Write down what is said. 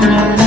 la la la